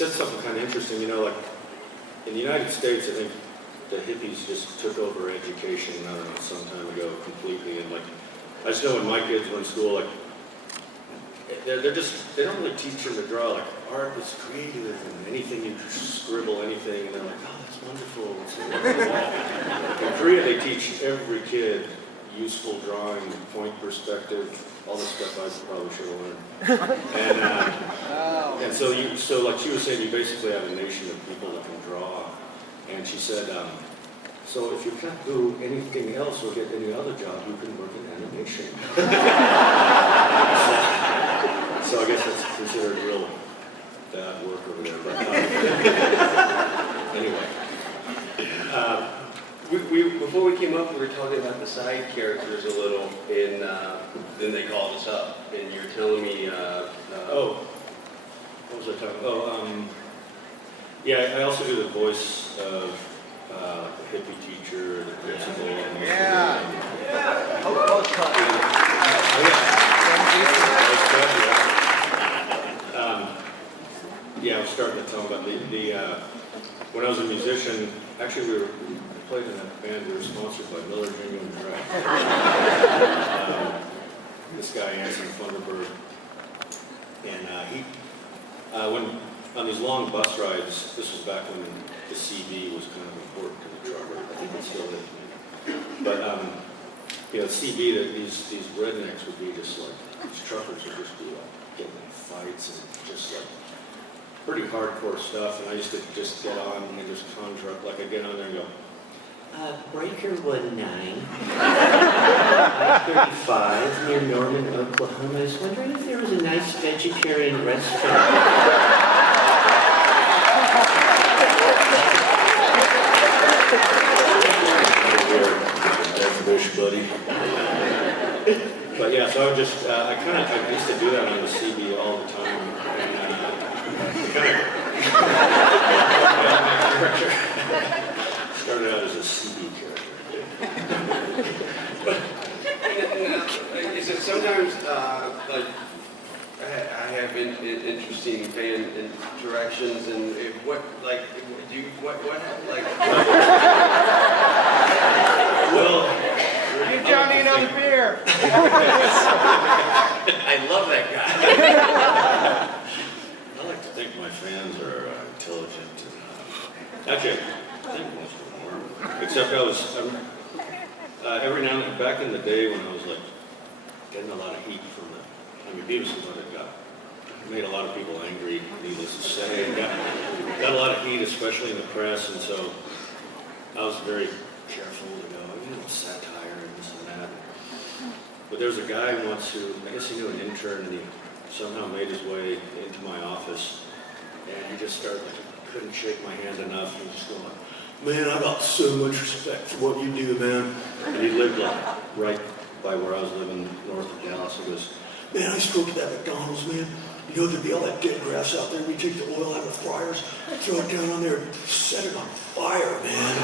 said something kind of interesting, you know, like in the United States, I think the hippies just took over education, I don't know, some time ago completely. And like, I just know when my kids were in school, like, they don't really teach them to draw. Like, art is creative and anything you scribble, anything, and they're like, oh, that's wonderful. In Korea, they teach every kid useful drawing, point perspective, all the stuff I probably should have learned. And so like she was saying, you basically have a nation of people that can draw. And she said, so if you can't do anything else or get any other job, you can work in animation. So I guess that's considered real bad work over there. But anyway. Before we came up, we were talking about the side characters a little, and then they called us up, and you were telling me... what was I talking about? Yeah, I also do the voice of the hippie teacher, the principal. Yeah, I was starting to tell them about when I was a musician, actually we played in that band, we were sponsored by Miller Genuine Draft. This guy, Anson Thunderbird, and when on these long bus rides, this was back when the CD was kind of important to the trucker. I think it still is. But you know, CB, that these rednecks would be just like, these truckers would just be like getting in fights and just like pretty hardcore stuff. And I used to just get on and just conjure up, like I'd get on there and go, Breaker 19, 35 near Norman, Oklahoma. I was wondering if there was a nice vegetarian restaurant. Bush, buddy. But yeah, so I just, I used to do that on the CB all the time. Started out as a CB character. Is it sometimes, like, I have interesting fan interactions, and what well, you don't need another beer. I love that guy. I like to think my fans are intelligent. Actually, I think most of them were. Except every now and then, back in the day when I was like getting a lot of heat from Beavis and Butt-Head made a lot of people angry, needless to say. And got a lot of heat, especially in the press, and so I was very careful to go, you know, satire and this and that. But there's a guy once who, I guess he knew an intern, and he somehow made his way into my office, and he just started, like, couldn't shake my hand enough. He was just going, man, I got so much respect for what you do, man. And he lived like right by where I was living, north of Dallas. He goes, man, I used to work at that McDonald's, man. You know, there'd be all that dead grass out there. We take the oil out of the fryers, throw it down on there, and set it on fire, man. And,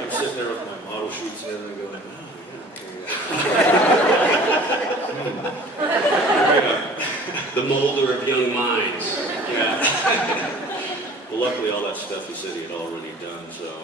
I'm sitting there with my model sheets and everything going, oh, yeah, okay. The molder of young minds. Yeah. Well, luckily all that stuff he said he had already done, so...